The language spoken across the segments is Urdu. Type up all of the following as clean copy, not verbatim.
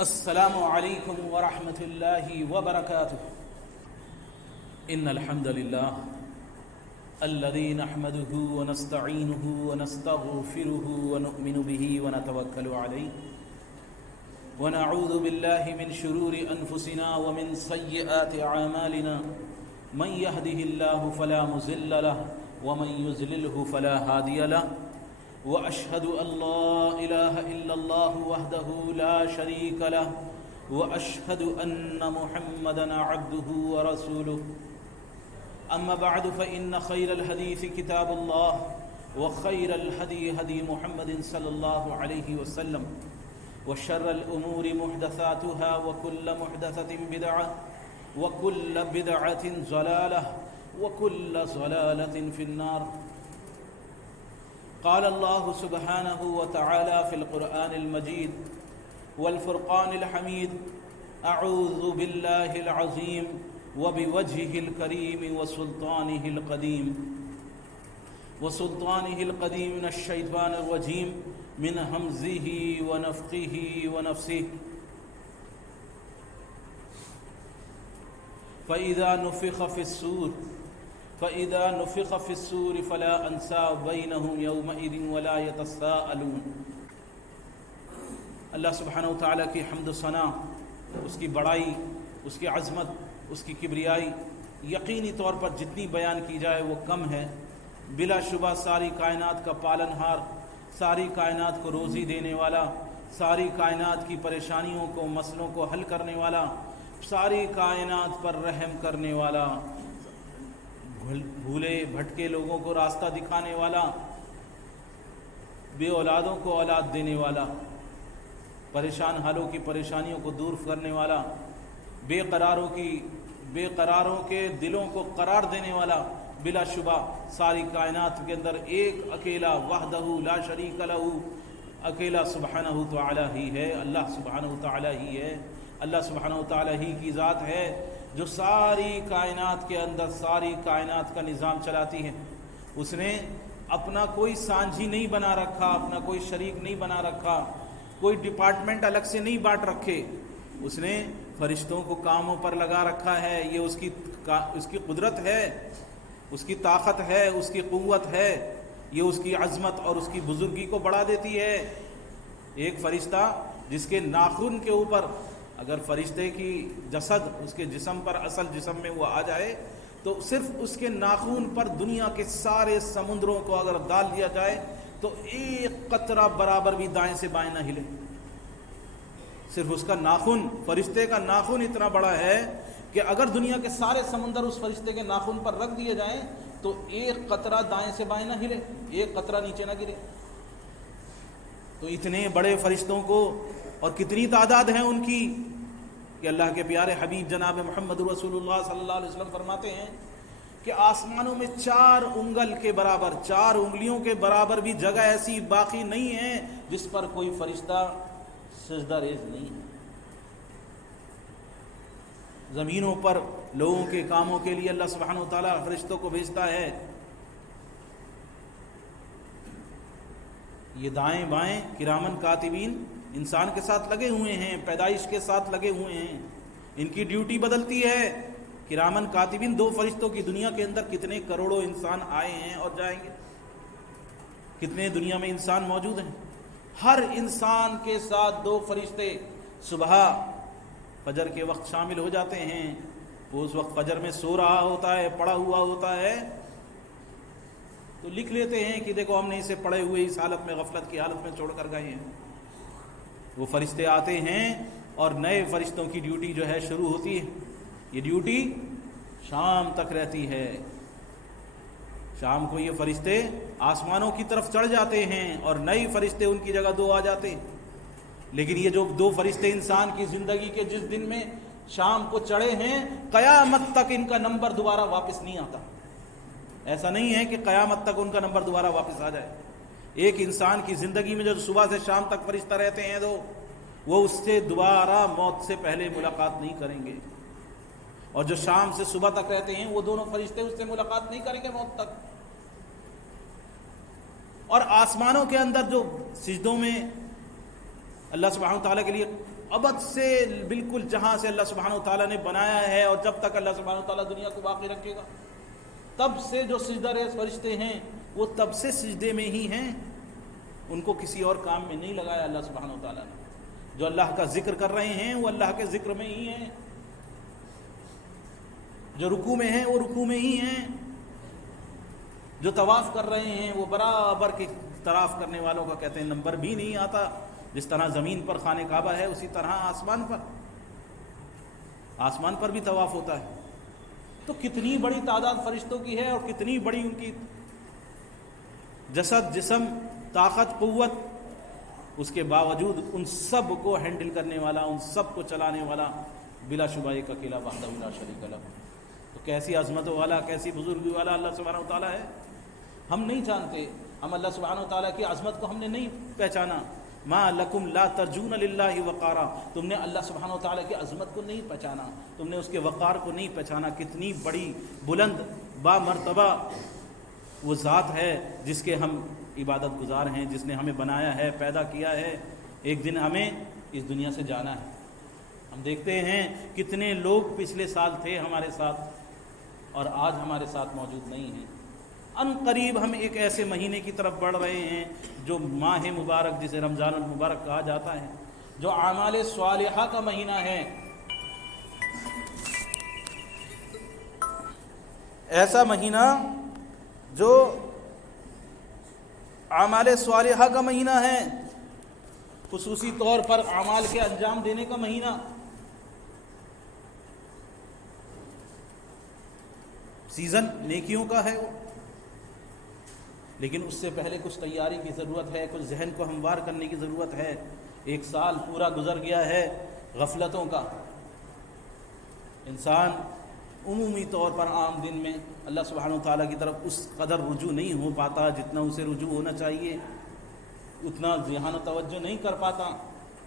السلام علیکم ورحمۃ اللہ وبرکاتہ ان الحمد للہ الذي نحمده ونستعینه ونستغفره ونؤمن به ونتوکل علیہ ونعوذ باللہ من شرور انفسنا ومن سیئات اعمالنا من يهده الله فلا مضل له ومن يضلله فلا هادي له وأشهد أن لا إله إلا الله وحده لا شريك له وأشهد أن محمدا عبده ورسوله أما بعد فإن خير الحديث كتاب الله وخير الهدي هدي محمد صلى الله عليه وسلم وشر الأمور محدثاتها وكل محدثة بدعة وكل بدعة ضلالة وكل ضلالة في النار. قال الله سبحانه وتعالى في القرآن المجيد والفرقان الحميد أعوذ بالله العظيم وبوجهه الكريم وسلطانه القديم من الشيطان الرجيم من همزه ونفخه ونفسه فإذا نفخ في الصور فلا انساب بینہم یومئذ ولا یتساءلون. اللہ سبحانہ و تعالیٰ کی حمد و ثنا، اس کی بڑائی، اس کی عظمت، اس کی کبریائی یقینی طور پر جتنی بیان کی جائے وہ کم ہے. بلا شبہ ساری کائنات کا پالن ہار، ساری کائنات کو روزی دینے والا، ساری کائنات کی پریشانیوں کو، مسئلوں کو حل کرنے والا، ساری کائنات پر رحم کرنے والا، بھولے بھٹکے لوگوں کو راستہ دکھانے والا، بے اولادوں کو اولاد دینے والا، پریشان حالوں کی پریشانیوں کو دور کرنے والا، بے قراروں کے دلوں کو قرار دینے والا، بلا شبہ ساری کائنات کے اندر ایک اکیلا وحدہ لا شریک لہ اکیلا سبحانہ تعالی ہی ہے. اللہ سبحانہ تعالی ہی ہے. اللہ سبحانہ تعالی ہی کی ذات ہے جو ساری کائنات کے اندر ساری کائنات کا نظام چلاتی ہے. اس نے اپنا کوئی سانجھی نہیں بنا رکھا، اپنا کوئی شریک نہیں بنا رکھا، کوئی ڈپارٹمنٹ الگ سے نہیں بانٹ رکھے. اس نے فرشتوں کو کاموں پر لگا رکھا ہے. یہ اس کی قدرت ہے، اس کی طاقت ہے، اس کی قوت ہے. یہ اس کی عظمت اور اس کی بزرگی کو بڑھا دیتی ہے. ایک فرشتہ جس کے ناخن کے اوپر اگر فرشتے کی جسد اس کے جسم پر، اصل جسم میں وہ آ جائے تو صرف اس کے ناخن پر دنیا کے سارے سمندروں کو اگر ڈال دیا جائے تو ایک قطرہ برابر بھی دائیں سے بائیں نہ ہلے. صرف اس کا ناخن، فرشتے کا ناخن اتنا بڑا ہے کہ اگر دنیا کے سارے سمندر اس فرشتے کے ناخن پر رکھ دیے جائیں تو ایک قطرہ دائیں سے بائیں نہ ہلے، ایک قطرہ نیچے نہ گرے. تو اتنے بڑے فرشتوں کو، اور کتنی تعداد ہے ان کی، کہ اللہ کے پیارے حبیب جناب محمد رسول اللہ صلی اللہ علیہ وسلم فرماتے ہیں کہ آسمانوں میں 4 انگل کے برابر، 4 انگلیوں کے برابر بھی جگہ ایسی باقی نہیں ہے جس پر کوئی فرشتہ سجدہ ریز نہیں ہے. زمینوں پر لوگوں کے کاموں کے لیے اللہ سبحانہ و تعالیٰ فرشتوں کو بھیجتا ہے. یہ دائیں بائیں کرامن کاتبین انسان کے ساتھ لگے ہوئے ہیں، پیدائش کے ساتھ لگے ہوئے ہیں. ان کی ڈیوٹی بدلتی ہے. کرامن کاتبین 2 فرشتوں کی دنیا کے اندر کتنے کروڑوں انسان آئے ہیں اور جائیں گے، کتنے دنیا میں انسان موجود ہیں. ہر انسان کے ساتھ 2 فرشتے صبح فجر کے وقت شامل ہو جاتے ہیں. وہ اس وقت فجر میں سو رہا ہوتا ہے، پڑا ہوا ہوتا ہے، تو لکھ لیتے ہیں کہ دیکھو ہم نے اسے پڑے ہوئے اس حالت میں، غفلت کی حالت میں چھوڑ کر گئے ہیں. وہ فرشتے آتے ہیں اور نئے فرشتوں کی ڈیوٹی جو ہے شروع ہوتی ہے. یہ ڈیوٹی شام تک رہتی ہے. شام کو یہ فرشتے آسمانوں کی طرف چڑھ جاتے ہیں اور نئے فرشتے ان کی جگہ 2 آ جاتے ہیں. لیکن یہ جو 2 فرشتے انسان کی زندگی کے جس دن میں شام کو چڑھے ہیں، قیامت تک ان کا نمبر دوبارہ واپس نہیں آتا. ایسا نہیں ہے کہ قیامت تک ان کا نمبر دوبارہ واپس آ جائے. ایک انسان کی زندگی میں جو صبح سے شام تک فرشتہ رہتے ہیں تو وہ اس سے دوبارہ موت سے پہلے ملاقات نہیں کریں گے. اور جو شام سے صبح تک رہتے ہیں وہ دونوں فرشتے اس سے ملاقات نہیں کریں گے موت تک. اور آسمانوں کے اندر جو سجدوں میں اللہ سبحانہ وتعالیٰ کے لیے ابد سے بالکل جہاں سے اللہ سبحانہ وتعالیٰ نے بنایا ہے اور جب تک اللہ سبحانہ وتعالیٰ دنیا کو باقی رکھے گا، تب سے جو سجدہ ریز فرشتے ہیں وہ تب سے سجدے میں ہی ہیں، ان کو کسی اور کام میں نہیں لگایا اللہ سبحانہ وتعالیٰ نے۔ جو اللہ کا ذکر کر رہے ہیں وہ اللہ کے ذکر میں ہی ہیں، جو رکوع میں ہیں وہ رکوع میں ہی ہیں، جو طواف کر رہے ہیں وہ برابر کے طواف کرنے والوں کا کہتے ہیں نمبر بھی نہیں آتا۔ جس طرح زمین پر خانہ کعبہ ہے اسی طرح آسمان پر بھی طواف ہوتا ہے۔ تو کتنی بڑی تعداد فرشتوں کی ہے اور کتنی بڑی ان کی جسد، جسم، طاقت، قوت، اس کے باوجود ان سب کو ہینڈل کرنے والا، ان سب کو چلانے والا بلا شبہ ایک اکیلا وحدہ لا شریک لہ۔ تو کیسی عظمتوں والا، کیسی بزرگی والا اللہ سبحانہ وتعالیٰ ہے، ہم نہیں جانتے۔ ہم اللہ سبحانہ وتعالیٰ کی عظمت کو ہم نے نہیں پہچانا۔ ما لکم لا ترجون للہ وقارا، تم نے اللہ سبحانہ وتعالیٰ کی عظمت کو نہیں پہچانا، تم نے اس کے وقار کو نہیں پہچانا۔ کتنی بڑی بلند با مرتبہ وہ ذات ہے جس کے ہم عبادت گزار ہیں، جس نے ہمیں بنایا ہے، پیدا کیا ہے۔ ایک دن ہمیں اس دنیا سے جانا ہے۔ ہم دیکھتے ہیں کتنے لوگ پچھلے سال تھے ہمارے ساتھ اور آج ہمارے ساتھ موجود نہیں ہیں۔ ان قریب ہم ایک ایسے مہینے کی طرف بڑھ رہے ہیں جو ماہ مبارک، جسے رمضان المبارک کہا جاتا ہے، جو اعمال صالحہ کا مہینہ ہے۔ ایسا مہینہ جو اعمال صالحہ کا مہینہ ہے، خصوصی طور پر اعمال کے انجام دینے کا مہینہ، سیزن نیکیوں کا ہے وہ۔ لیکن اس سے پہلے کچھ تیاری کی ضرورت ہے، کچھ ذہن کو ہموار کرنے کی ضرورت ہے۔ ایک سال پورا گزر گیا ہے غفلتوں کا۔ انسان عمومی طور پر عام دن میں اللہ سبحانہ وتعالیٰ کی طرف اس قدر رجوع نہیں ہو پاتا جتنا اسے رجوع ہونا چاہیے، اتنا ذہن و توجہ نہیں کر پاتا۔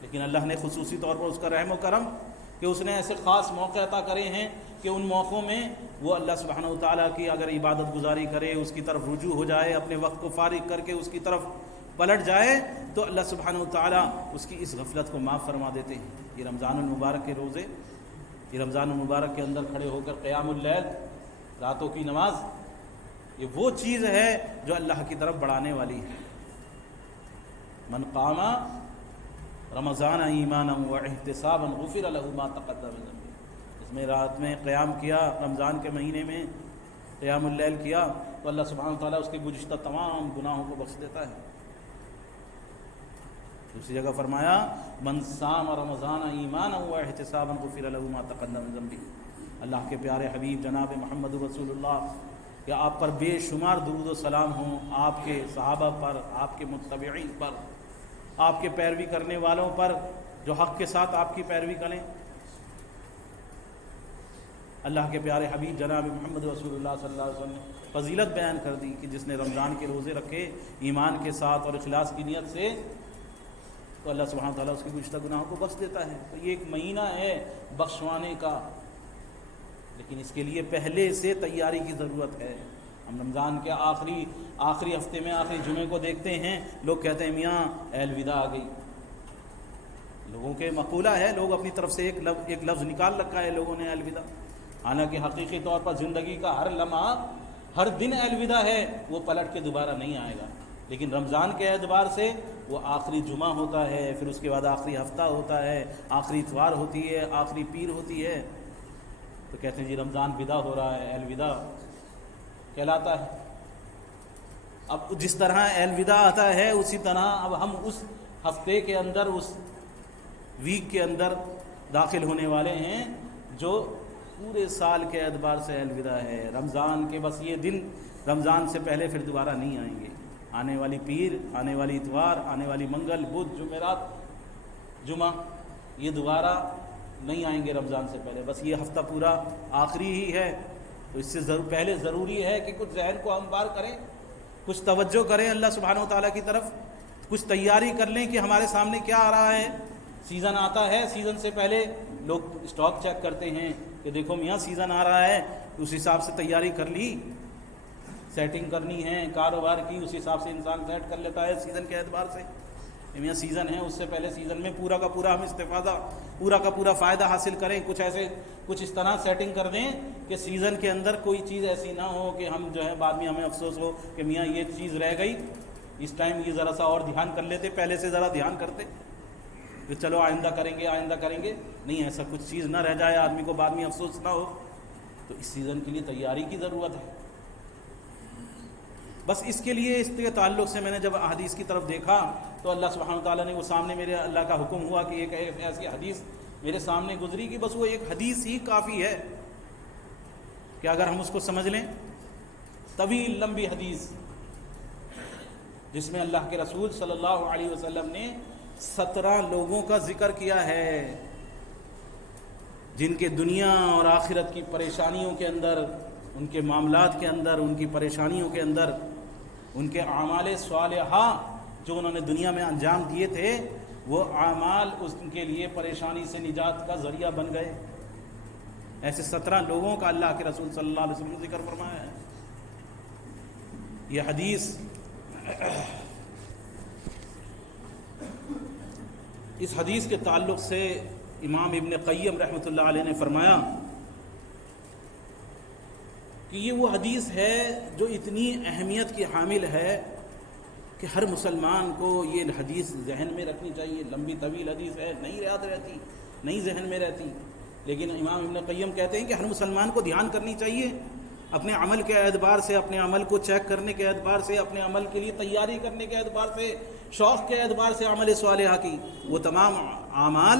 لیکن اللہ نے خصوصی طور پر اس کا رحم و کرم کہ اس نے ایسے خاص موقع عطا کرے ہیں کہ ان موقعوں میں وہ اللہ سبحانہ وتعالیٰ کی اگر عبادت گزاری کرے، اس کی طرف رجوع ہو جائے، اپنے وقت کو فارغ کر کے اس کی طرف پلٹ جائے، تو اللہ سبحانہ وتعالیٰ اس کی اس غفلت کو معاف فرما دیتے ہیں۔ یہ رمضان المبارک کے روزے، یہ رمضان المبارک کے اندر کھڑے ہو کر قیام اللیل، راتوں کی نماز، یہ وہ چیز ہے جو اللہ کی طرف بڑھانے والی ہے۔ من قام رمضان ایمانا واحتسابا غفر له ما تقدم من ذنبه، اس میں رات میں قیام کیا، رمضان کے مہینے میں قیام اللیل کیا، تو اللہ سبحانہ وتعالیٰ اس کے گزشتہ تمام گناہوں کو بخش دیتا ہے۔ دوسری جگہ فرمایا من صام رمضان ایمانا واحتسابا غفر له ما تقدم من ذنبه۔ اللہ کے پیارے حبیب جناب محمد رسول اللہ کہ آپ پر بے شمار درود و سلام ہوں، آپ کے صحابہ پر، آپ کے متبعین پر، آپ کے پیروی کرنے والوں پر جو حق کے ساتھ آپ کی پیروی کریں۔ اللہ کے پیارے حبیب جناب محمد رسول اللہ صلی اللہ علیہ وسلم نے فضیلت بیان کر دی کہ جس نے رمضان کے روزے رکھے ایمان کے ساتھ اور اخلاص کی نیت سے، تو اللہ سبحانہ تعالیٰ اس کے گزشتہ گناہوں کو بخش دیتا ہے۔ تو یہ ایک مہینہ ہے بخشوانے کا، لیکن اس کے لیے پہلے سے تیاری کی ضرورت ہے۔ ہم رمضان کے آخری ہفتے میں آخری جمعے کو دیکھتے ہیں، لوگ کہتے ہیں میاں الوداع آ گئی۔ لوگوں کے مقولہ ہے، لوگ اپنی طرف سے ایک لفظ نکال رکھا ہے لوگوں نے الوداع، حالانکہ حقیقی طور پر زندگی کا ہر لمحہ، ہر دن الوداع ہے، وہ پلٹ کے دوبارہ نہیں آئے گا۔ لیکن رمضان کے اعتبار سے وہ آخری جمعہ ہوتا ہے، پھر اس کے بعد آخری ہفتہ ہوتا ہے، آخری اتوار ہوتی ہے، آخری پیر ہوتی ہے، تو کہتے ہیں جی رمضان ودا ہو رہا ہے، الوداع کہلاتا ہے۔ اب جس طرح الوداع آتا ہے اسی طرح اب ہم اس ہفتے کے اندر، اس ویک کے اندر داخل ہونے والے ہیں جو پورے سال کے اعتبار سے الوداع ہے۔ رمضان کے بس یہ دن رمضان سے پہلے پھر دوبارہ نہیں آئیں گے۔ آنے والی پیر، آنے والی اتوار، آنے والی منگل، بدھ، جمعرات، جمعہ، یہ دوبارہ نہیں آئیں گے رمضان سے پہلے۔ بس یہ ہفتہ پورا آخری ہی ہے، تو اس سے پہلے ضروری ہے کہ کچھ ذہن کو ہموار کریں، کچھ توجہ کریں اللہ سبحانہ وتعالیٰ کی طرف، کچھ تیاری کر لیں کہ ہمارے سامنے کیا آ رہا ہے۔ سیزن آتا ہے، سیزن سے پہلے لوگ اسٹاک چیک کرتے ہیں کہ دیکھو میاں سیزن آ رہا ہے، اس حساب سے تیاری کر لی، سیٹنگ کرنی ہے کاروبار کی، اس حساب سے انسان سیٹ کر لیتا ہے سیزن کے اعتبار سے۔ کہ میاں سیزن ہے، اس سے پہلے سیزن میں پورا کا پورا ہم استفادہ، پورا کا پورا فائدہ حاصل کریں، کچھ اس طرح سیٹنگ کر دیں کہ سیزن کے اندر کوئی چیز ایسی نہ ہو کہ ہم جو ہے بعد میں ہمیں افسوس ہو کہ میاں یہ چیز رہ گئی، اس ٹائم یہ ذرا سا اور دھیان کر لیتے، پہلے سے ذرا دھیان کرتے کہ چلو آئندہ کریں گے، نہیں، ایسا کچھ چیز نہ رہ جائے آدمی کو بعد میں افسوس نہ ہو۔ تو اس سیزن کے لیے تیاری کی ضرورت ہے۔ بس اس کے لیے، اس کے تعلق سے میں نے جب احادیث کی طرف دیکھا تو اللہ سبحانہ وتعالیٰ نے وہ سامنے میرے، اللہ کا حکم ہوا کہ ایک ایسی حدیث میرے سامنے گزری کہ بس وہ ایک حدیث ہی کافی ہے کہ اگر ہم اس کو سمجھ لیں، طویل لمبی حدیث جس میں اللہ کے رسول صلی اللہ علیہ وسلم نے 17 لوگوں کا ذکر کیا ہے جن کے دنیا اور آخرت کی پریشانیوں کے اندر، ان کے معاملات کے اندر، ان کی پریشانیوں کے اندر، ان کے اعمال صالحہ جو انہوں نے دنیا میں انجام دیے تھے، وہ اعمال ان کے لیے پریشانی سے نجات کا ذریعہ بن گئے۔ ایسے 17 لوگوں کا اللہ کے رسول صلی اللہ علیہ وسلم نے ذکر فرمایا ہے۔ یہ حدیث، اس حدیث کے تعلق سے امام ابن قیم رحمۃ اللہ علیہ نے فرمایا کہ یہ وہ حدیث ہے جو اتنی اہمیت کی حامل ہے کہ ہر مسلمان کو یہ حدیث ذہن میں رکھنی چاہیے۔ لمبی طویل حدیث ہے، نہیں یاد رہتی، نہیں ذہن میں رہتی، لیکن امام ابن قیم کہتے ہیں کہ ہر مسلمان کو دھیان کرنی چاہیے اپنے عمل کے اعتبار سے، اپنے عمل کو چیک کرنے کے اعتبار سے، اپنے عمل کے لیے تیاری کرنے کے اعتبار سے، شوق کے اعتبار سے عمل صالحہ کی، وہ تمام اعمال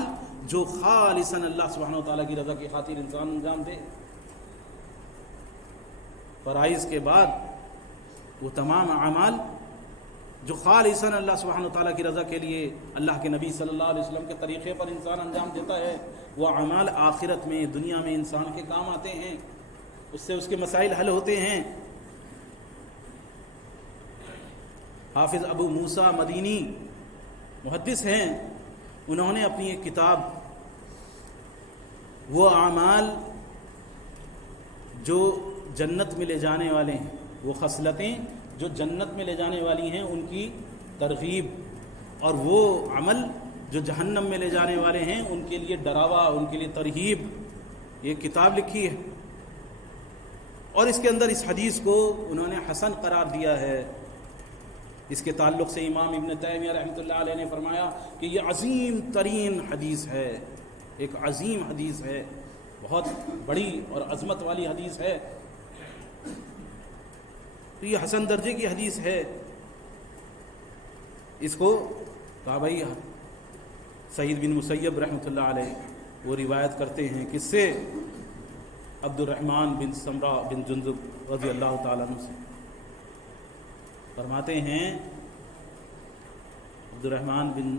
جو خالصاً اللہ سبحانہ وتعالیٰ کی رضا کی خاطر انسان انجام دے۔ فرائض کے بعد وہ تمام اعمال جو خالصاً اللہ سبحانہ وتعالیٰ کی رضا کے لیے اللہ کے نبی صلی اللہ علیہ وسلم کے طریقے پر انسان انجام دیتا ہے، وہ اعمال آخرت میں، دنیا میں انسان کے کام آتے ہیں، اس سے اس کے مسائل حل ہوتے ہیں۔ حافظ ابو موسیٰ مدینی محدث ہیں، انہوں نے اپنی ایک کتاب وہ اعمال جو جنت میں لے جانے والے ہیں، وہ خصلتیں جو جنت میں لے جانے والی ہیں، ان کی ترغیب، اور وہ عمل جو جہنم میں لے جانے والے ہیں ان کے لیے ڈراوا، ان کے لیے ترغیب، یہ کتاب لکھی ہے۔ اور اس کے اندر اس حدیث کو انہوں نے حسن قرار دیا ہے۔ اس کے تعلق سے امام ابن تیمیہ رحمۃ اللہ علیہ نے فرمایا کہ یہ عظیم ترین حدیث ہے، ایک عظیم حدیث ہے، بہت بڑی اور عظمت والی حدیث ہے، تو یہ حسن درجے کی حدیث ہے۔ اس کو کہا بھائی سعید بن مسیب رحمۃ اللہ علیہ وہ روایت کرتے ہیں، کس سے؟ عبد الرحمن بن سمرہ بن جندب رضی اللہ تعالیٰ عنہ سے، فرماتے ہیں عبد الرحمن بن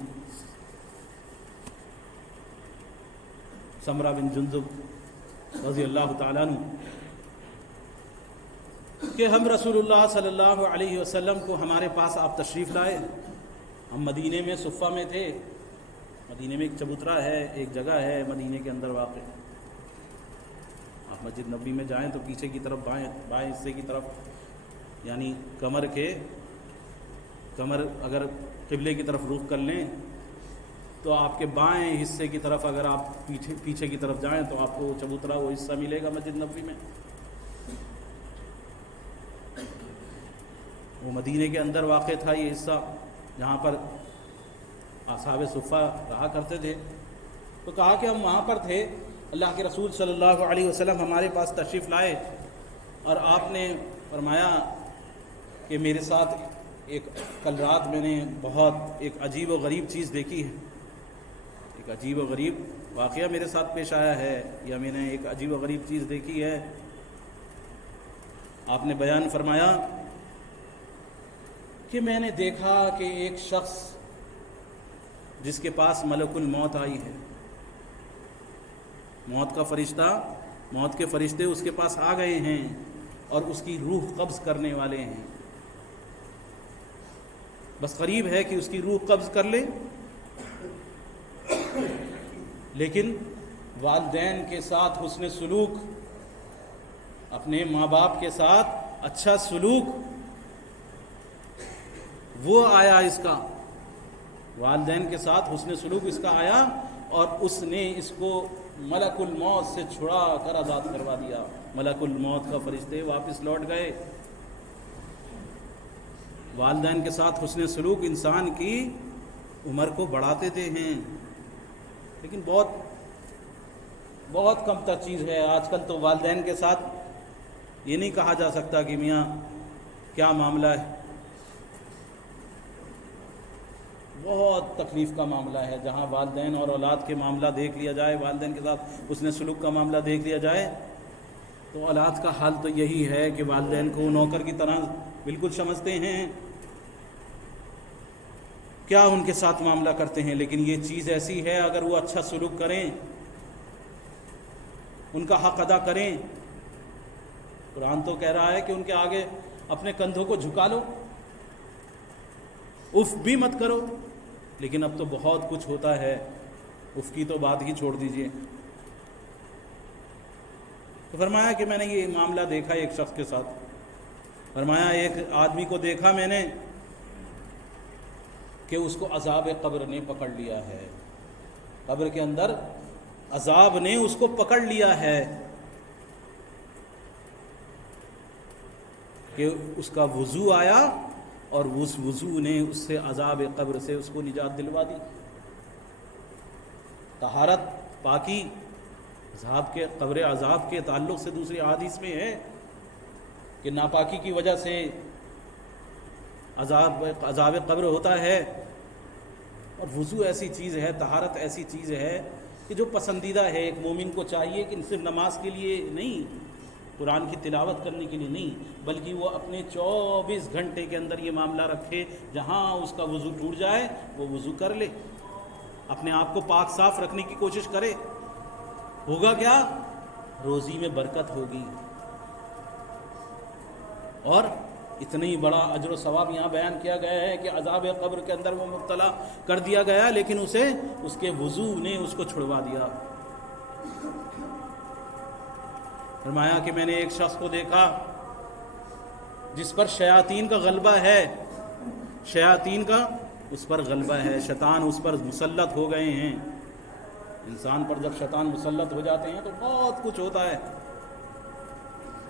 سمرہ بن جندب رضی اللہ تعالیٰ عنہ کہ ہم رسول اللہ صلی اللہ علیہ وسلم کو، ہمارے پاس آپ تشریف لائے، ہم مدینے میں صفہ میں تھے، مدینے میں ایک چبوترا ہے، ایک جگہ ہے مدینے کے اندر واقع، آپ مسجد نبوی میں جائیں تو پیچھے کی طرف بائیں حصے کی طرف، یعنی کمر اگر قبلے کی طرف رخ کر لیں تو آپ کے بائیں حصے کی طرف اگر آپ پیچھے کی طرف جائیں تو آپ کو چبوترا وہ حصہ ملے گا مسجد نبوی میں۔ وہ مدینے کے اندر واقع تھا یہ حصہ، جہاں پر اصحاب صفہ رہا کرتے تھے۔ تو کہا کہ ہم وہاں پر تھے، اللہ کے رسول صلی اللہ علیہ وسلم ہمارے پاس تشریف لائے، اور آپ نے فرمایا کہ میرے ساتھ کل رات میں نے بہت ایک عجیب و غریب چیز دیکھی ہے، ایک عجیب و غریب واقعہ میرے ساتھ پیش آیا ہے، یا میں نے ایک عجیب و غریب چیز دیکھی ہے۔ آپ نے بیان فرمایا کہ میں نے دیکھا کہ ایک شخص جس کے پاس ملک الموت آئی ہے، موت کے فرشتے اس کے پاس آ گئے ہیں اور اس کی روح قبض کرنے والے ہیں، بس قریب ہے کہ اس کی روح قبض کر لیں، لیکن والدین کے ساتھ حسن سلوک، اپنے ماں باپ کے ساتھ اچھا سلوک وہ آیا اس کا، والدین کے ساتھ حسن سلوک اس کا آیا اور اس نے اس کو ملک الموت سے چھڑا کر آزاد کروا دیا. ملک الموت کا فرشتے واپس لوٹ گئے. والدین کے ساتھ حسن سلوک انسان کی عمر کو بڑھاتے تھے ہیں، لیکن بہت کم تر چیز ہے. آج کل تو والدین کے ساتھ یہ نہیں کہا جا سکتا کہ میاں کیا معاملہ ہے. بہت تکلیف کا معاملہ ہے. جہاں والدین اور اولاد کے معاملہ دیکھ لیا جائے، والدین کے ساتھ حسن سلوک کا معاملہ دیکھ لیا جائے، تو اولاد کا حال تو یہی ہے کہ والدین کو نوکر کی طرح بالکل سمجھتے ہیں، کیا ان کے ساتھ معاملہ کرتے ہیں. لیکن یہ چیز ایسی ہے، اگر وہ اچھا سلوک کریں، ان کا حق ادا کریں. قرآن تو کہہ رہا ہے کہ ان کے آگے اپنے کندھوں کو جھکا لو، اف بھی مت کرو. لیکن اب تو بہت کچھ ہوتا ہے، اف کی تو بات ہی چھوڑ دیجئے. تو فرمایا کہ میں نے یہ معاملہ دیکھا ایک شخص کے ساتھ. فرمایا ایک آدمی کو دیکھا میں نے کہ اس کو عذاب قبر نے پکڑ لیا ہے. قبر کے اندر عذاب نے اس کو پکڑ لیا ہے کہ اس کا وضو آیا اور اس وضو نے اس سے عذاب قبر سے اس کو نجات دلوا دی. طہارت، پاکی قبر عذاب کے تعلق سے دوسری حدیث میں ہے کہ ناپاکی کی وجہ سے عذاب قبر ہوتا ہے. اور وضو ایسی چیز ہے، طہارت ایسی چیز ہے کہ جو پسندیدہ ہے. ایک مومن کو چاہیے کہ صرف نماز کے لیے نہیں، قرآن کی تلاوت کرنے کے لیے نہیں، بلکہ وہ اپنے 24 گھنٹے کے اندر یہ معاملہ رکھے، جہاں اس کا وضو ٹوٹ جائے وہ وضو کر لے، اپنے آپ کو پاک صاف رکھنے کی کوشش کرے. ہوگا کیا؟ روزی میں برکت ہوگی. اور اتنا ہی بڑا اجر و ثواب یہاں بیان کیا گیا ہے کہ عذاب قبر کے اندر وہ مبتلا کر دیا گیا، لیکن اسے اس کے وضو نے اس کو چھڑوا دیا. فرمایا کہ میں نے ایک شخص کو دیکھا جس پر شیاطین کا غلبہ ہے، شیاطین کا اس پر غلبہ ہے، شیطان اس پر مسلط ہو گئے ہیں. انسان پر جب شیطان مسلط ہو جاتے ہیں تو بہت کچھ ہوتا ہے،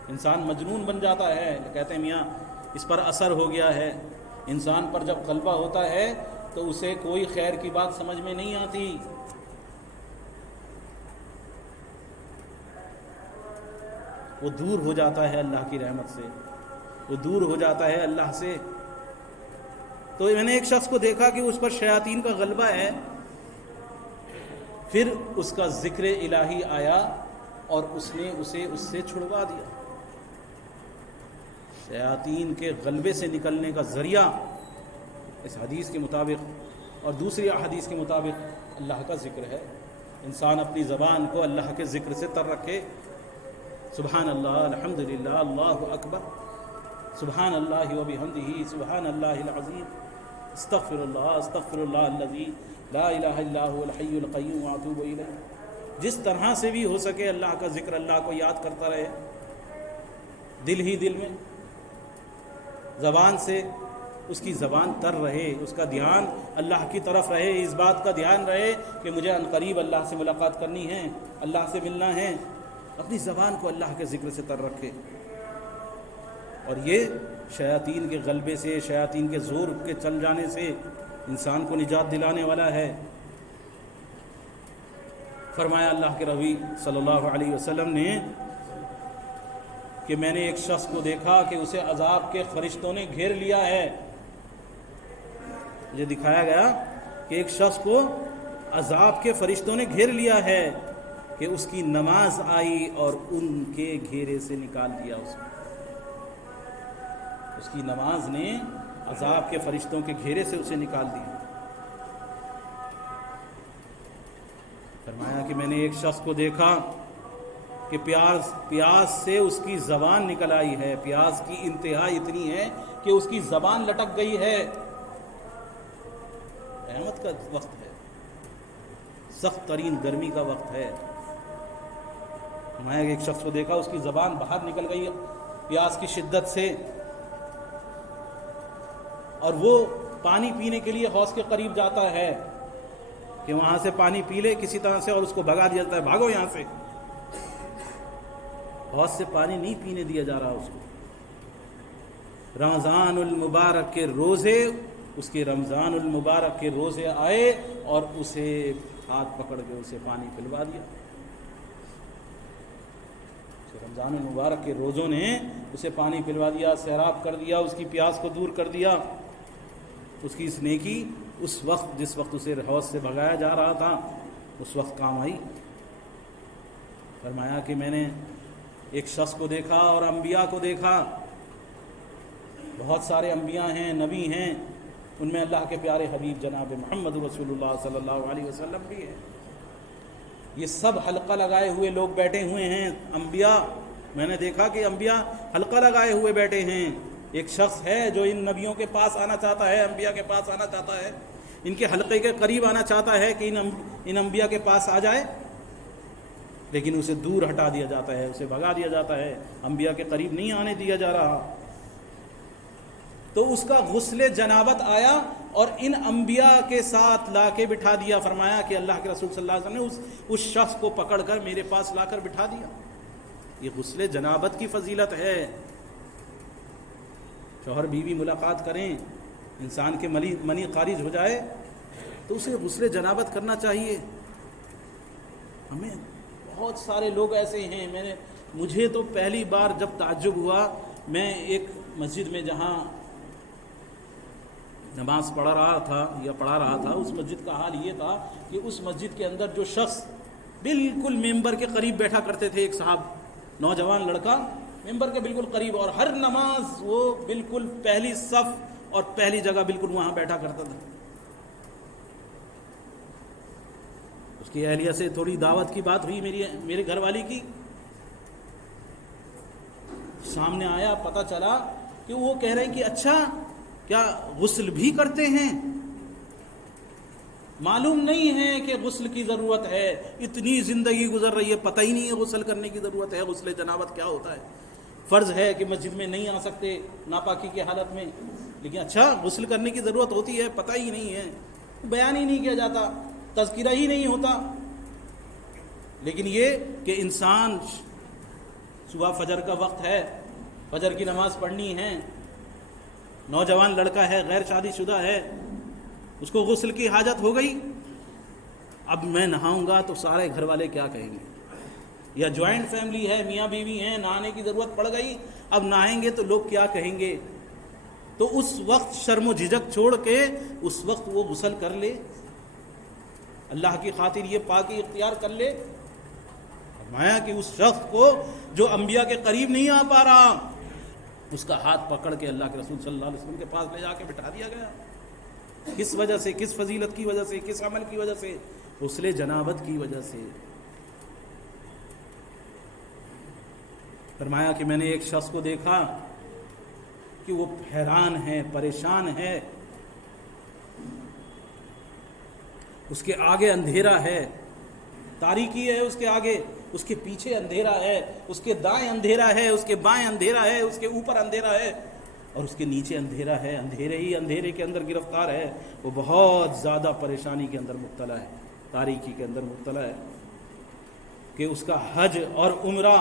انسان مجنون بن جاتا ہے. کہتے ہیں میاں اس پر اثر ہو گیا ہے. انسان پر جب غلبہ ہوتا ہے تو اسے کوئی خیر کی بات سمجھ میں نہیں آتی. وہ دور ہو جاتا ہے اللہ کی رحمت سے، وہ دور ہو جاتا ہے اللہ سے. تو میں نے ایک شخص کو دیکھا کہ اس پر شیاطین کا غلبہ ہے. پھر اس کا ذکر الہی آیا اور اس نے اسے اس سے چھڑوا دیا. شیاطین کے غلبے سے نکلنے کا ذریعہ اس حدیث کے مطابق اور دوسری احادیث کے مطابق اللہ کا ذکر ہے. انسان اپنی زبان کو اللہ کے ذکر سے تر رکھے. سبحان اللہ، الحمدللہ، اللہ اکبر، سبحان اللہ و بحمدہ، سبحان اللہ العظیم، استغفر اللہ الذی لا الہ الا هو الحی القیوم واتوب الیہ. جس طرح سے بھی ہو سکے اللہ کا ذکر، اللہ کو یاد کرتا رہے، دل ہی دل میں، زبان سے اس کی زبان تر رہے، اس کا دھیان اللہ کی طرف رہے، اس بات کا دھیان رہے کہ مجھے عنقریب اللہ سے ملاقات کرنی ہے، اللہ سے ملنا ہے. اپنی زبان کو اللہ کے ذکر سے تر رکھے. اور یہ شیاطین کے غلبے سے، شیاطین کے زور کے چل جانے سے انسان کو نجات دلانے والا ہے. فرمایا اللہ کے رسول صلی اللہ علیہ وسلم نے کہ میں نے ایک شخص کو دیکھا کہ اسے عذاب کے فرشتوں نے گھیر لیا ہے. مجھے دکھایا گیا کہ ایک شخص کو عذاب کے فرشتوں نے گھیر لیا ہے کہ اس کی نماز آئی اور ان کے گھیرے سے نکال دیا. اس کی نماز نے عذاب کے فرشتوں کے گھیرے سے اسے نکال دیا. فرمایا کہ میں نے ایک شخص کو دیکھا کہ پیاس سے اس کی زبان نکل آئی ہے. پیاس کی انتہا اتنی ہے کہ اس کی زبان لٹک گئی ہے. قیامت کا وقت ہے، سخت ترین گرمی کا وقت ہے. فرمایا کہ ایک شخص کو دیکھا اس کی زبان باہر نکل گئی پیاس کی شدت سے، اور وہ پانی پینے کے لیے حوض کے قریب جاتا ہے کہ وہاں سے پانی پی لے کسی طرح سے، اور اس کو بھگا دیا جاتا ہے، بھاگو یہاں سے۔ حوض سے پانی نہیں پینے دیا جا رہا اس کو۔ رمضان المبارک کے روزے، اس کے رمضان المبارک کے روزے آئے اور اسے ہاتھ پکڑ کے اسے پانی پلوا دیا۔ رمضان المبارک کے روزوں نے اسے پانی پلوا دیا، سیراب کر دیا، اس کی پیاس کو دور کر دیا۔ اس کی اس نیکی اس وقت، جس وقت اسے حوض سے بھگایا جا رہا تھا، اس وقت کام آئی۔ فرمایا کہ میں نے ایک شخص کو دیکھا اور انبیاء کو دیکھا، بہت سارے انبیاء ہیں، نبی ہیں، ان میں اللہ کے پیارے حبیب جناب محمد رسول اللہ صلی اللہ علیہ وسلم بھی ہیں۔ یہ سب حلقہ لگائے ہوئے لوگ بیٹھے ہوئے ہیں، انبیاء۔ میں نے دیکھا کہ انبیاء حلقہ لگائے ہوئے بیٹھے ہیں۔ ایک شخص ہے جو ان نبیوں کے پاس آنا چاہتا ہے، انبیاء کے پاس آنا چاہتا ہے، ان کے حلقے کے قریب آنا چاہتا ہے کہ ان انبیاء کے پاس آ جائے، لیکن اسے دور ہٹا دیا جاتا ہے، اسے بھگا دیا جاتا ہے، انبیاء کے قریب نہیں آنے دیا جا رہا۔ تو اس کا غسل جنابت آیا اور ان انبیاء کے ساتھ لا کے بٹھا دیا۔ فرمایا کہ اللہ کے رسول صلی اللہ علیہ وسلم نے اس شخص کو پکڑ کر میرے پاس لا کر بٹھا دیا۔ یہ غسل جنابت کی فضیلت ہے۔ شوہر بیوی ملاقات کریں، انسان کے منی خارج ہو جائے تو اسے غسل جنابت کرنا چاہیے۔ ہمیں بہت سارے لوگ ایسے ہیں، مجھے تو پہلی بار جب تعجب ہوا، میں ایک مسجد میں جہاں نماز پڑھا رہا تھا، اس مسجد کا حال یہ تھا کہ اس مسجد کے اندر جو شخص بالکل ممبر کے قریب بیٹھا کرتے تھے، ایک صاحب نوجوان لڑکا ممبر کے بالکل قریب، اور ہر نماز وہ بالکل پہلی صف اور پہلی جگہ بالکل وہاں بیٹھا کرتا تھا۔ اس کی اہلیہ سے تھوڑی دعوت کی بات ہوئی میرے گھر والی کی، سامنے آیا، پتہ چلا کہ وہ کہہ رہے ہیں کہ اچھا کیا غسل بھی کرتے ہیں؟ معلوم نہیں ہے کہ غسل کی ضرورت ہے، اتنی زندگی گزر رہی ہے، پتہ ہی نہیں ہے غسل کرنے کی ضرورت ہے، غسل جنابت کیا ہوتا ہے۔ فرض ہے کہ مسجد میں نہیں آ سکتے ناپاکی کی حالت میں، لیکن اچھا غسل کرنے کی ضرورت ہوتی ہے، پتہ ہی نہیں ہے، بیان ہی نہیں کیا جاتا، تذکرہ ہی نہیں ہوتا۔ لیکن یہ کہ انسان صبح فجر کا وقت ہے، فجر کی نماز پڑھنی ہے، نوجوان لڑکا ہے، غیر شادی شدہ ہے، اس کو غسل کی حاجت ہو گئی، اب میں نہاؤں گا تو سارے گھر والے کیا کہیں گے؟ یا جوائنٹ فیملی ہے، میاں بیوی ہیں، نہانے کی ضرورت پڑ گئی، اب نہائیں گے تو لوگ کیا کہیں گے؟ تو اس وقت شرم و جھجک چھوڑ کے اس وقت وہ غسل کر لے، اللہ کی خاطر یہ پاکی اختیار کر لے۔ فرمایا کہ اس شخص کو جو انبیاء کے قریب نہیں آ پا رہا، اس کا ہاتھ پکڑ کے اللہ کے رسول صلی اللہ علیہ وسلم کے پاس لے جا کے بٹھا دیا گیا۔ کس وجہ سے؟ کس فضیلت کی وجہ سے؟ کس عمل کی وجہ سے؟ غسل جنابت کی وجہ سے۔ فرمایا کہ میں نے ایک شخص کو دیکھا کہ وہ حیران ہے، پریشان ہے، اس کے آگے اندھیرا ہے، تاریکی ہے اس کے آگے، اس کے پیچھے اندھیرا ہے، اس کے دائیں اندھیرا ہے، اس کے بائیں اندھیرا ہے، اس کے اوپر اندھیرا ہے اور اس کے نیچے اندھیرا ہے، اندھیرے ہی اندھیرے کے اندر گرفتار ہے۔ وہ بہت زیادہ پریشانی کے اندر مبتلا ہے، تاریکی کے اندر مبتلا ہے کہ اس کا حج اور عمرہ،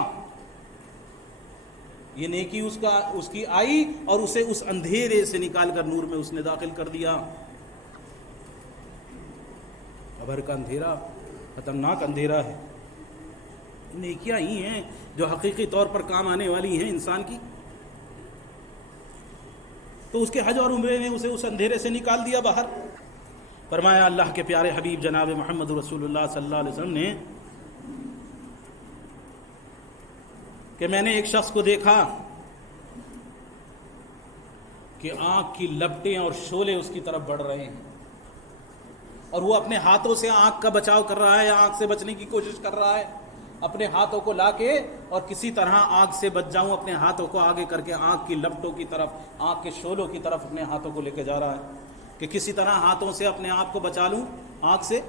یہ نیکی اس کی آئی اور اسے اس اندھیرے سے نکال کر نور میں اس نے داخل کر دیا۔ قبر کا اندھیرا خطرناک اندھیرا ہے۔ نیکیاں ہی ہیں جو حقیقی طور پر کام آنے والی ہیں انسان کی۔ تو اس کے حج اور عمرے نے اسے اس اندھیرے سے نکال دیا باہر۔ فرمایا اللہ کے پیارے حبیب جناب محمد رسول اللہ صلی اللہ علیہ وسلم نے کہ میں نے ایک شخص کو دیکھا کہ آنکھ کی لپٹیں اور شعلے اس کی طرف بڑھ رہے ہیں، اور وہ اپنے ہاتھوں سے آنکھ کا بچاؤ کر رہا ہے، آنکھ سے بچنے کی کوشش کر رہا ہے، اپنے ہاتھوں کو لا کے اور کسی طرح آنکھ سے بچ جاؤں، اپنے ہاتھوں کو آگے کر کے آنکھ کی لپٹوں کی طرف، آنکھ کے شعلوں کی طرف اپنے ہاتھوں کو لے کے جا رہا ہے کہ کسی طرح ہاتھوں سے اپنے آپ کو بچا لوں آنکھ سے۔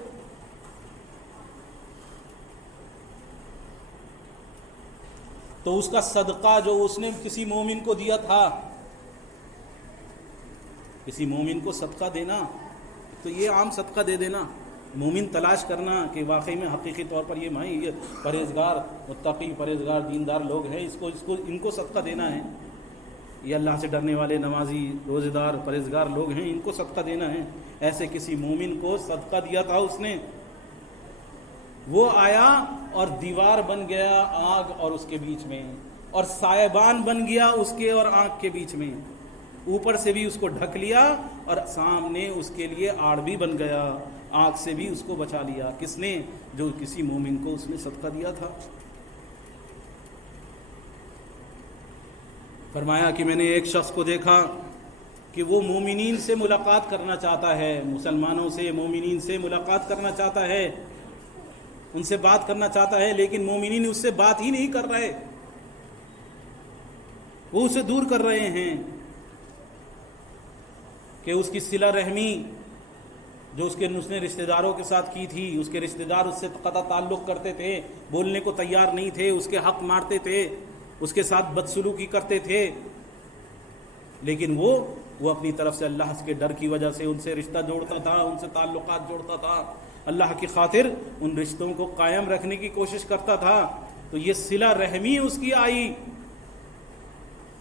تو اس کا صدقہ جو اس نے کسی مومن کو دیا تھا، کسی مومن کو صدقہ دینا تو یہ عام صدقہ دے دینا، مومن تلاش کرنا کہ واقعی میں حقیقی طور پر یہ پرہیزگار متقی پرہیزگار دیندار لوگ ہیں، ان کو صدقہ دینا ہے، یہ اللہ سے ڈرنے والے نمازی روزے دار پرہیزگار لوگ ہیں، ان کو صدقہ دینا ہے۔ ایسے کسی مومن کو صدقہ دیا تھا اس نے، وہ آیا اور دیوار بن گیا آگ اور اس کے بیچ میں، اور سائبان بن گیا اس کے اور آنکھ کے بیچ میں، اوپر سے بھی اس کو ڈھک لیا اور سامنے اس کے لیے آڑ بھی بن گیا، آنکھ سے بھی اس کو بچا لیا۔ کس نے؟ جو کسی مومن کو اس نے صدقہ دیا تھا۔ فرمایا کہ میں نے ایک شخص کو دیکھا کہ وہ مومنین سے ملاقات کرنا چاہتا ہے، مسلمانوں سے مومنین سے ملاقات کرنا چاہتا ہے، ان سے بات کرنا چاہتا ہے، لیکن مومنین اس سے بات ہی نہیں کر رہے، وہ اسے دور کر رہے ہیں کہ اس کی صلہ رحمی جو اس نے رشتہ داروں کے ساتھ کی تھی، اس کے رشتہ دار اس سے قطع تعلق کرتے تھے، بولنے کو تیار نہیں تھے، اس کے حق مارتے تھے، اس کے ساتھ بدسلوکی کرتے تھے، لیکن وہ اپنی طرف سے اللہ کے ڈر کی وجہ سے ان سے رشتہ جوڑتا تھا، ان سے تعلقات جوڑتا تھا، اللہ کی خاطر ان رشتوں کو قائم رکھنے کی کوشش کرتا تھا۔ تو یہ صلہ رحمی اس کی آئی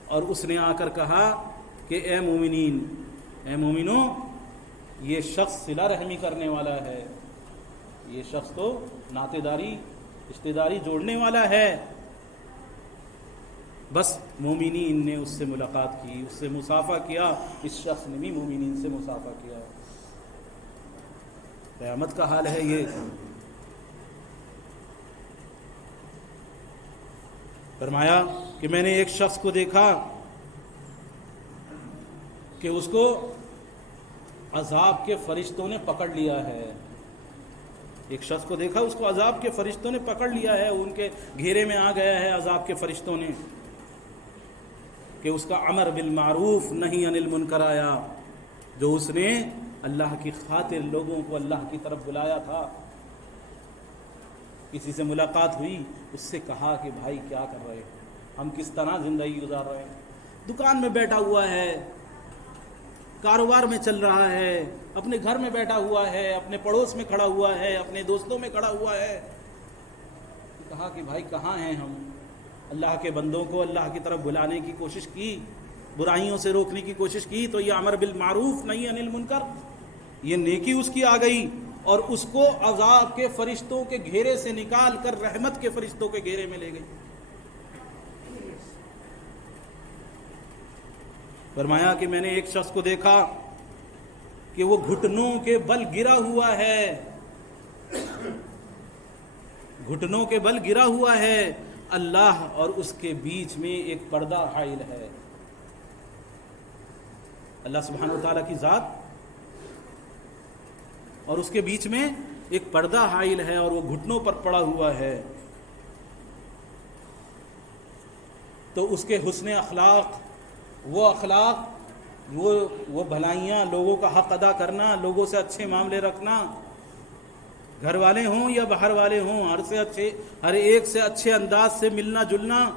اور اس نے آ کر کہا کہ اے مومنین، اے مومنوں، یہ شخص صلہ رحمی کرنے والا ہے، یہ شخص تو ناطے داری رشتہ داری جوڑنے والا ہے۔ بس مومنین نے اس سے ملاقات کی، اس سے مصافحہ کیا، اس شخص نے بھی مومنین سے مصافحہ کیا۔ قیامت کا حال ہے یہ۔ فرمایا کہ میں نے ایک شخص کو دیکھا کہ اس کو عذاب کے فرشتوں نے پکڑ لیا ہے، ایک شخص کو دیکھا اس کو عذاب کے فرشتوں نے پکڑ لیا ہے، ان کے گھیرے میں آ گیا ہے عذاب کے فرشتوں نے، کہ اس کا امر بالمعروف نہی عن المنکر آیا، جو اس نے اللہ کی خاطر لوگوں کو اللہ کی طرف بلایا تھا۔ کسی سے ملاقات ہوئی، اس سے کہا کہ بھائی کیا کر رہے ہیں، ہم کس طرح زندگی گزار رہے ہیں، دکان میں بیٹھا ہوا ہے، کاروبار میں چل رہا ہے، اپنے گھر میں بیٹھا ہوا ہے، اپنے پڑوس میں کھڑا ہوا ہے، اپنے دوستوں میں کھڑا ہوا ہے۔ کہا کہ بھائی کہاں ہیں ہم؟ اللہ کے بندوں کو اللہ کی طرف بلانے کی کوشش کی، برائیوں سے روکنے کی کوشش کی، تو یہ امر بالمعروف نہیں عن المنکر، یہ نیکی اس کی آ گئی اور اس کو عذاب کے فرشتوں کے گھیرے سے نکال کر رحمت کے فرشتوں کے گھیرے میں لے گئی۔ فرمایا کہ میں نے ایک شخص کو دیکھا کہ وہ گھٹنوں کے بل گرا ہوا ہے، گھٹنوں کے بل گرا ہوا ہے، اللہ اور اس کے بیچ میں ایک پردہ حائل ہے، اللہ سبحانہ وتعالیٰ کی ذات اور اس کے بیچ میں ایک پردہ حائل ہے اور وہ گھٹنوں پر پڑا ہوا ہے۔ تو اس کے حسن اخلاق، وہ بھلائیاں، لوگوں کا حق ادا کرنا، لوگوں سے اچھے معاملے رکھنا، گھر والے ہوں یا باہر والے ہوں، ہر ایک سے اچھے انداز سے ملنا جلنا،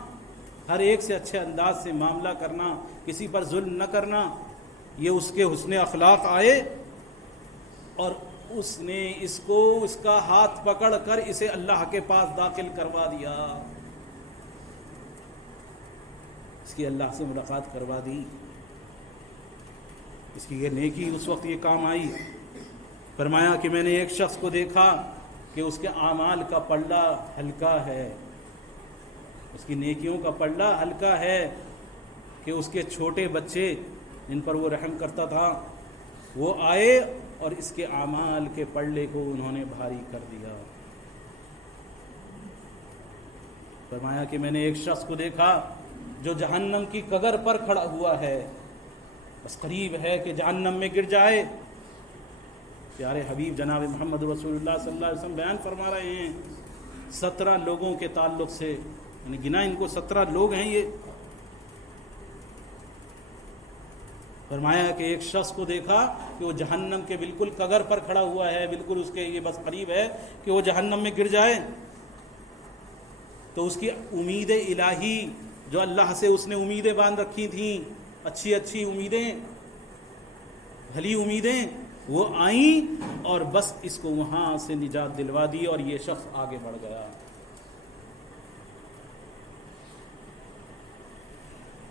ہر ایک سے اچھے انداز سے معاملہ کرنا، کسی پر ظلم نہ کرنا، یہ اس کے حسن اخلاق آئے اور اس نے اس کا ہاتھ پکڑ کر اسے اللہ کے پاس داخل کروا دیا، اس کی اللہ سے ملاقات کروا دی، اس کی یہ نیکی اس وقت یہ کام آئی۔ فرمایا کہ میں نے ایک شخص کو دیکھا کہ اس کے اعمال کا پلڑا ہلکا ہے، اس کی نیکیوں کا پلڑا ہلکا ہے، کہ اس کے چھوٹے بچے جن پر وہ رحم کرتا تھا وہ آئے اور اس کے اعمال کے پلڑے کو انہوں نے بھاری کر دیا۔ فرمایا کہ میں نے ایک شخص کو دیکھا جو جہنم کی کگر پر کھڑا ہوا ہے، بس قریب ہے کہ جہنم میں گر جائے۔ پیارے حبیب جناب محمد رسول اللہ صلی اللہ علیہ وسلم بیان فرما رہے ہیں 17 لوگوں کے تعلق سے، یعنی گنا ان کو 17 لوگ ہیں یہ۔ فرمایا کہ ایک شخص کو دیکھا کہ وہ جہنم کے بالکل کگر پر کھڑا ہوا ہے، بالکل اس کے یہ بس قریب ہے کہ وہ جہنم میں گر جائے، تو اس کی امید الہی جو اللہ سے اس نے امیدیں باندھ رکھی تھیں، اچھی اچھی امیدیں، بھلی امیدیں وہ آئیں اور بس اس کو وہاں سے نجات دلوا دی اور یہ شخص آگے بڑھ گیا۔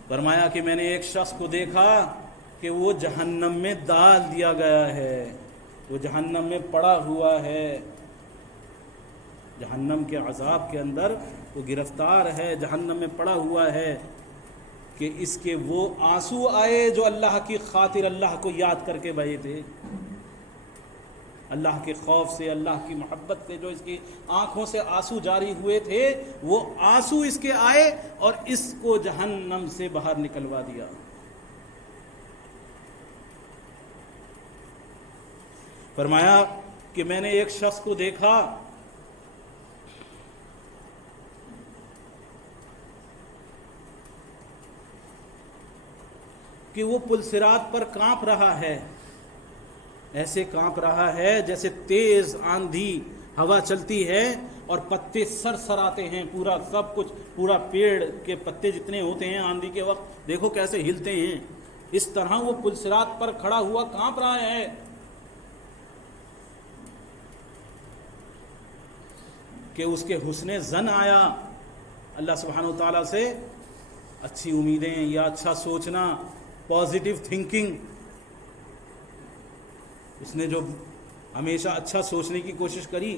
فرمایا کہ میں نے ایک شخص کو دیکھا کہ وہ جہنم میں ڈال دیا گیا ہے، وہ جہنم میں پڑا ہوا ہے، جہنم کے عذاب کے اندر وہ گرفتار ہے، جہنم میں پڑا ہوا ہے کہ اس کے وہ آنسو آئے جو اللہ کی خاطر اللہ کو یاد کر کے بہے تھے، اللہ کے خوف سے، اللہ کی محبت سے جو اس کی آنکھوں سے آنسو جاری ہوئے تھے، وہ آنسو اس کے آئے اور اس کو جہنم سے باہر نکلوا دیا۔ فرمایا کہ میں نے ایک شخص کو دیکھا کہ وہ پل صراط پر کانپ رہا ہے، ایسے کانپ رہا ہے جیسے تیز آندھی ہوا چلتی ہے اور پتے سرسراتے ہیں، پورا سب کچھ، پورا پیڑ کے پتے جتنے ہوتے ہیں آندھی کے وقت دیکھو کیسے ہلتے ہیں، اس طرح وہ پل صراط پر کھڑا ہوا کانپ رہا ہے۔ کہ اس کے حسن ظن آیا اللہ سبحانہ وتعالیٰ سے، اچھی امیدیں یا اچھا سوچنا، پازیٹیو تھنکنگ، اس نے جو ہمیشہ اچھا سوچنے کی کوشش کری۔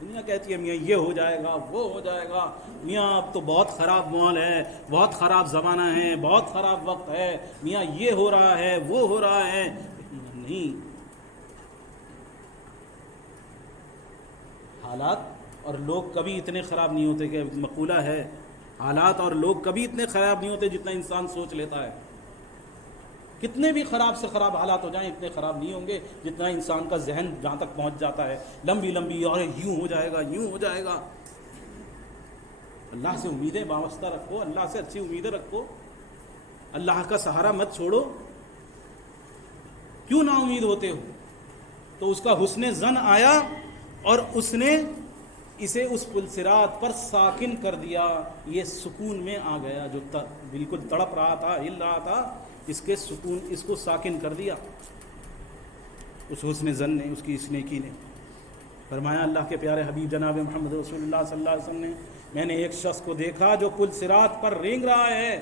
دنیا کہتی ہے میاں یہ ہو جائے گا، وہ ہو جائے گا، میاں اب تو بہت خراب ماحول ہے، بہت خراب زمانہ ہے، بہت خراب وقت ہے، میاں یہ ہو رہا ہے، وہ ہو رہا ہے۔ نہیں، حالات اور لوگ کبھی اتنے خراب نہیں ہوتے، کہ مقولہ ہے حالات اور لوگ کبھی اتنے خراب نہیں ہوتے جتنا انسان سوچ لیتا ہے۔ کتنے بھی خراب سے خراب حالات ہو جائیں اتنے خراب نہیں ہوں گے جتنا انسان کا ذہن جہاں تک پہنچ جاتا ہے، لمبی لمبی، اور یوں ہو جائے گا، یوں ہو جائے گا۔ اللہ سے امیدیں وابستہ رکھو، اللہ سے اچھی امیدیں رکھو، اللہ کا سہارا مت چھوڑو۔ کیوں نا امید ہوتے ہو؟ تو اس کا حسن ظن آیا اور اس نے اسے اس پل صراط پر ساکن کر دیا، یہ سکون میں آ گیا، جو بالکل تڑپ رہا تھا، ہل رہا تھا، اس کے سکون، اس کو ساکن کر دیا اس حسن ظن نے، اس کی اس نیکی نے۔ فرمایا اللہ کے پیارے حبیب جناب محمد رسول اللہ صلی اللہ علیہ وسلم نے، میں نے ایک شخص کو دیکھا جو پل صراط پر رینگ رہا ہے،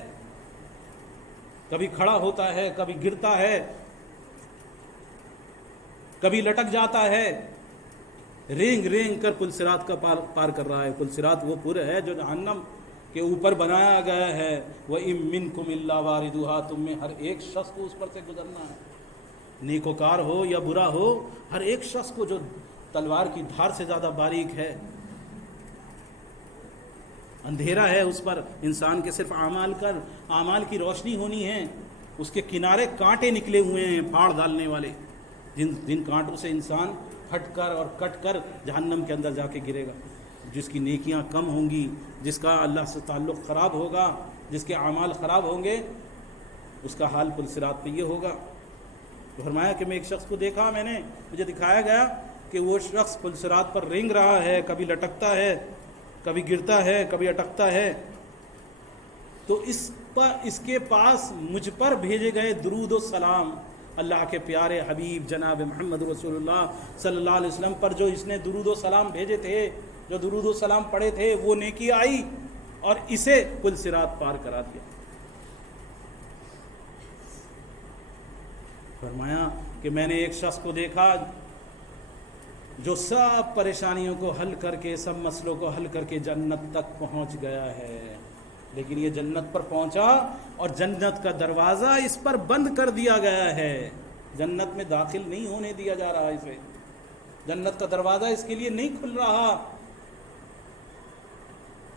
کبھی کھڑا ہوتا ہے، کبھی گرتا ہے، کبھی لٹک جاتا ہے، رینگ رینگ کر پل صراط کا پار کر رہا ہے۔ پل صراط وہ پل ہے جو جہنم کے اوپر بنایا گیا ہے، وَإِن مِّنكُمْ إِلَّا وَارِدُهَا، تم میں ہر ایک شخص کو اس پر سے گزرنا ہے، نیکوکار ہو یا برا ہو، ہر ایک شخص کو جو تلوار کی دھار سے زیادہ باریک ہے، اندھیرا ہے اس پر، انسان کے صرف اعمال کی روشنی ہونی ہے، اس کے کنارے کانٹے نکلے ہوئے ہیں پھاڑ ڈالنے والے، جن کانٹوں سے انسان پھٹ کر اور کٹ کر جہنم کے اندر جا کے گرے گا۔ جس کی نیکیاں کم ہوں گی، جس کا اللہ سے تعلق خراب ہوگا، جس کے اعمال خراب ہوں گے، اس کا حال پل صراط پہ یہ ہوگا۔ تو فرمایا کہ میں ایک شخص کو دیکھا، میں نے، مجھے دکھایا گیا کہ وہ شخص پل صراط پر رینگ رہا ہے، کبھی لٹکتا ہے، کبھی گرتا ہے، کبھی اٹکتا ہے، تو اس کے پاس مجھ پر بھیجے گئے درود و سلام، اللہ کے پیارے حبیب جناب محمد رسول اللہ صلی اللہ علیہ وسلم پر جو اس نے درود و سلام بھیجے تھے، جو درود و سلام پڑھے تھے، وہ نیکی آئی اور اسے پل صراط پار کرا دیا۔ فرمایا کہ میں نے ایک شخص کو دیکھا جو سب پریشانیوں کو حل کر کے، سب مسئلوں کو حل کر کے جنت تک پہنچ گیا ہے، لیکن یہ جنت پر پہنچا اور جنت کا دروازہ اس پر بند کر دیا گیا ہے، جنت میں داخل نہیں ہونے دیا جا رہا، اسے جنت کا دروازہ اس کے لیے نہیں کھل رہا،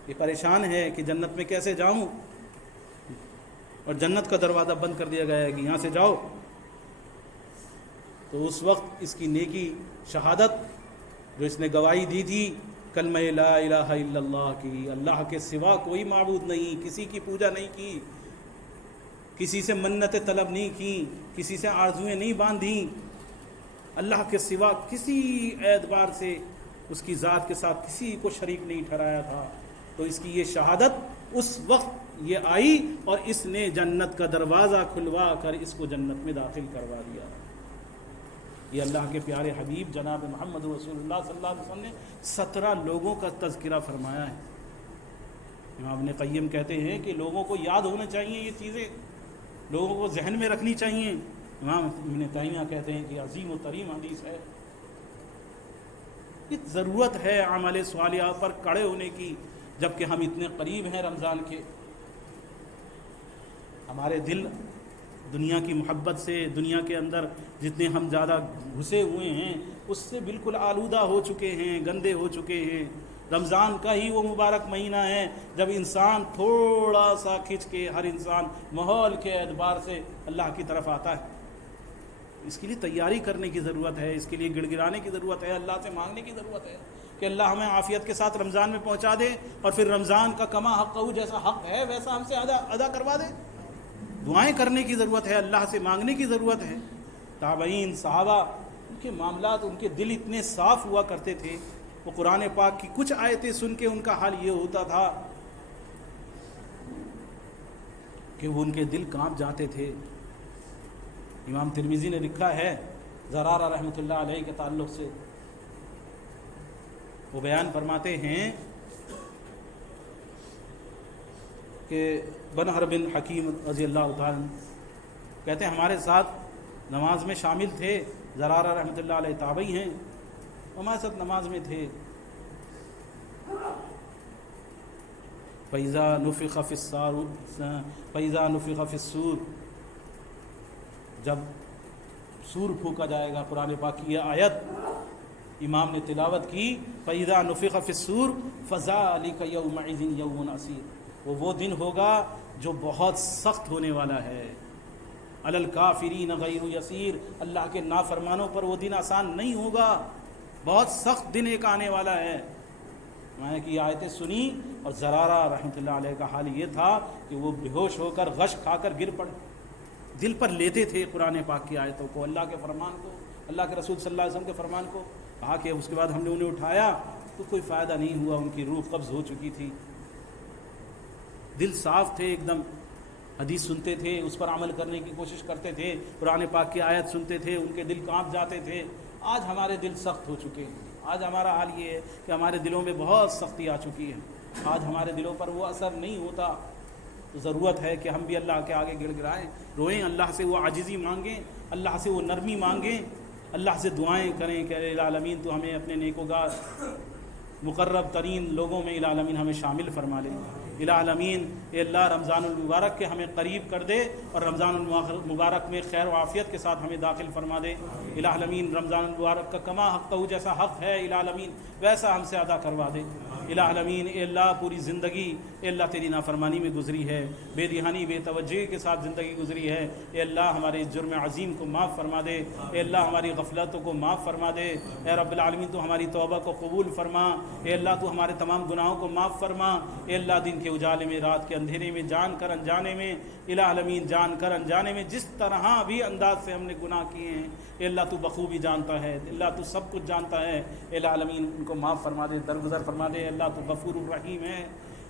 یہ پریشان ہے کہ جنت میں کیسے جاؤں، اور جنت کا دروازہ بند کر دیا گیا ہے کہ یہاں سے جاؤ۔ تو اس وقت اس کی نیکی، شہادت جو اس نے گواہی دی تھی کلمہ لا الہ الا اللہ کی، اللہ کے سوا کوئی معبود نہیں، کسی کی پوجا نہیں کی، کسی سے منتیں طلب نہیں کی، کسی سے آرزویں نہیں باندھی، اللہ کے سوا کسی اعتبار سے اس کی ذات کے ساتھ کسی کو شریک نہیں ٹھہرایا تھا، تو اس کی یہ شہادت اس وقت یہ آئی اور اس نے جنت کا دروازہ کھلوا کر اس کو جنت میں داخل کروا دیا۔ یہ اللہ کے پیارے حبیب جناب محمد رسول اللہ صلی اللہ علیہ وسلم نے 17 لوگوں کا تذکرہ فرمایا ہے۔ امام ابن قیم کہتے ہیں کہ لوگوں کو یاد ہونا چاہیے، یہ چیزیں لوگوں کو ذہن میں رکھنی چاہیے۔ امام ابن تیمیہ کہتے ہیں کہ عظیم و ترین حدیث ہے، اس ضرورت ہے عمل صالحہ پر کڑے ہونے کی، جبکہ ہم اتنے قریب ہیں رمضان کے۔ ہمارے دل دنیا کی محبت سے، دنیا کے اندر جتنے ہم زیادہ گھسے ہوئے ہیں اس سے بالکل آلودہ ہو چکے ہیں، گندے ہو چکے ہیں۔ رمضان کا ہی وہ مبارک مہینہ ہے جب انسان تھوڑا سا کھنچ کے، ہر انسان ماحول کے اعتبار سے اللہ کی طرف آتا ہے۔ اس کے لیے تیاری کرنے کی ضرورت ہے، اس کے لیے گڑ گڑانے کی ضرورت ہے، اللہ سے مانگنے کی ضرورت ہے کہ اللہ ہمیں عافیت کے ساتھ رمضان میں پہنچا دے، اور پھر رمضان کا کما حق جیسا حق ہے ویسا ہم سے ادا کروا دے۔ دعائیں کرنے کی ضرورت ہے، اللہ سے مانگنے کی ضرورت ہے۔ تابعین، صحابہ، ان کے معاملات، ان کے دل اتنے صاف ہوا کرتے تھے، وہ قرآن پاک کی کچھ آیتیں سن کے ان کا حال یہ ہوتا تھا کہ وہ ان کے دل کانپ جاتے تھے۔ امام ترمذی نے لکھا ہے زرارہ رحمۃ اللہ علیہ کے تعلق سے، وہ بیان فرماتے ہیں کہ بنہر بن حکیم رضی اللہ تعالیٰ کہتے ہیں ہمارے ساتھ نماز میں شامل تھے، زرارہ رحمۃ اللہ علیہ تابعی ہیں، ہمارے ساتھ نماز میں تھے۔ فَإِذَا نُفِخَ فِي الصُّورِ، جب سور پھونکا جائے گا، قرآن پاک کی یہ آیت امام نے تلاوت کی، فَإِذَا نُفِخَ فِي الصُّورِ فَذَلِكَ يَوْمَئِذٍ يَوْمٌ عَسِيرٌ، وہ دن ہوگا جو بہت سخت ہونے والا ہے۔ عَلَى الْكَافِرِينَ غَيْرُ يَسِيرٌ، اللہ کے نافرمانوں پر وہ دن آسان نہیں ہوگا، بہت سخت دن ایک آنے والا ہے۔ میں نے کہ آیتیں سنی اور زرارہ رحمۃ اللہ علیہ کا حال یہ تھا کہ وہ بے ہوش ہو کر غش کھا کر گر پڑے، دل پر لیتے تھے قرآن پاک کی آیتوں کو، اللہ کے فرمان کو، اللہ کے رسول صلی اللہ علیہ وسلم کے فرمان کو۔ کہا کہ اس کے بعد ہم نے انہیں اٹھایا تو کوئی فائدہ نہیں ہوا، ان کی روح قبض ہو چکی تھی۔ دل صاف تھے ایک دم، حدیث سنتے تھے، اس پر عمل کرنے کی کوشش کرتے تھے، قرآن پاک کی آیت سنتے تھے، ان کے دل کانپ جاتے تھے۔ آج ہمارے دل سخت ہو چکے ہیں، آج ہمارا حال یہ ہے کہ ہمارے دلوں میں بہت سختی آ چکی ہے، آج ہمارے دلوں پر وہ اثر نہیں ہوتا۔ تو ضرورت ہے کہ ہم بھی اللہ کے آگے گڑ گڑائیں، روئیں، اللہ سے وہ عاجزی مانگیں، اللہ سے وہ نرمی مانگیں، اللہ سے دعائیں کریں کہ اے العالمین تو ہمیں اپنے نیکوگار مقرب ترین لوگوں میں العالمین ہمیں شامل فرما لے۔ العالمین اے اللہ رمضان المبارک کے ہمیں قریب کر دے اور رمضان المبارک میں خیر و عافیت کے ساتھ ہمیں داخل فرما دے۔ العالمین رمضان المبارک کا کما حق جیسا حق ہے العالمین ویسا ہم سے ادا کروا دے۔ العالمین اے اللہ پوری زندگی اے اللہ تیری نافرمانی میں گزری ہے، بے دہانی بے توجہی کے ساتھ زندگی گزری ہے، اے اللہ ہمارے اس جرم عظیم کو معاف فرما دے، اے اللہ ہماری غفلتوں کو معاف فرما دے، اے رب العالمین تو ہماری توبہ کو قبول فرما، اے اللہ تو ہمارے تمام گناہوں کو معاف فرما، اے اللہ دن کے اجالے میں، رات کے اندھیرے میں، جان کر انجانے میں، العالمین جان کر انجانے میں جس طرح بھی انداز سے ہم نے گناہ کیے ہیں اے اللہ تو بخوبی جانتا ہے، اللہ تو سب کچھ جانتا ہے، اے العالمین ان کو معاف فرما دے، درگزر فرما دے، اللہ تو غفور الرحیم ہے،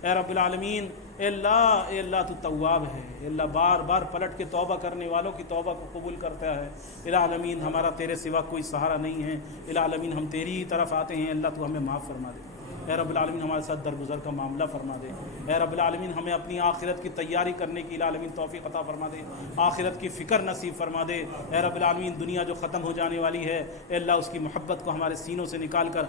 اے رب العالمین اے اللہ تو تواب ہے، اے اللہ بار بار پلٹ کے توبہ کرنے والوں کی توبہ کو قبول کرتا ہے۔ العالمین ہمارا تیرے سوا کوئی سہارا نہیں ہے، العالمین ہم تیری ہی طرف آتے ہیں، اللہ تو ہمیں معاف فرما دے، اے رب العالمین ہمارے ساتھ درگزر کا معاملہ فرما دے، اے رب العالمین ہمیں اپنی آخرت کی تیاری کرنے کی العالمین توفیق عطا فرما دے، آخرت کی فکر نصیب فرما دے، اے رب العالمین دنیا جو ختم ہو جانے والی ہے اے اللہ اس کی محبت کو ہمارے سینوں سے نکال کر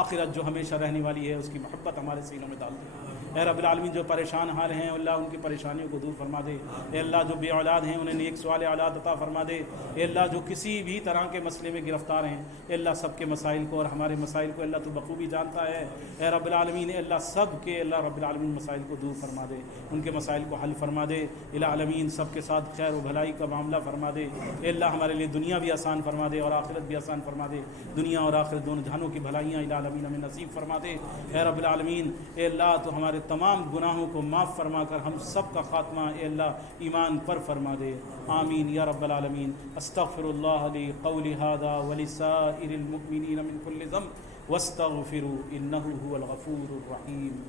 آخرت جو ہمیشہ رہنے والی ہے اس کی محبت ہمارے سینوں میں ڈال دے۔ اے رب العالمین جو پریشان حال ہیں اللہ ان کی پریشانیوں کو دور فرما دے، اے اللہ جو بے اولاد ہیں انہیں نیک سوال اولاد عطا فرما دے، اے اللہ جو کسی بھی طرح کے مسئلے میں گرفتار ہیں اے اللہ سب کے مسائل کو اور ہمارے مسائل کو اللہ تو بخوبی جانتا ہے، اے رب العالمین اے اللہ سب کے اللہ رب العالمین مسائل کو دور فرما دے، ان کے مسائل کو حل فرما دے، العالمین سب کے ساتھ خیر و بھلائی کا معاملہ فرما دے، اے اللہ ہمارے لیے دنیا بھی آسان فرما دے اور آخرت بھی آسان فرما دے، دنیا اور آخرت دونوں جہانوں کی بھلائیاں العالمین ہمیں نصیب فرما دے، اے رب العالمین اے اللہ تو ہمارے تمام گناہوں کو معاف فرما کر ہم سب کا خاتمہ اے اللہ ایمان پر فرما دے، آمین یا رب العالمین۔ استغفر اللہ لی قولی ھذا ولسائر المؤمنین من کل ذنب واستغفروا انہ هو الغفور الرحیم۔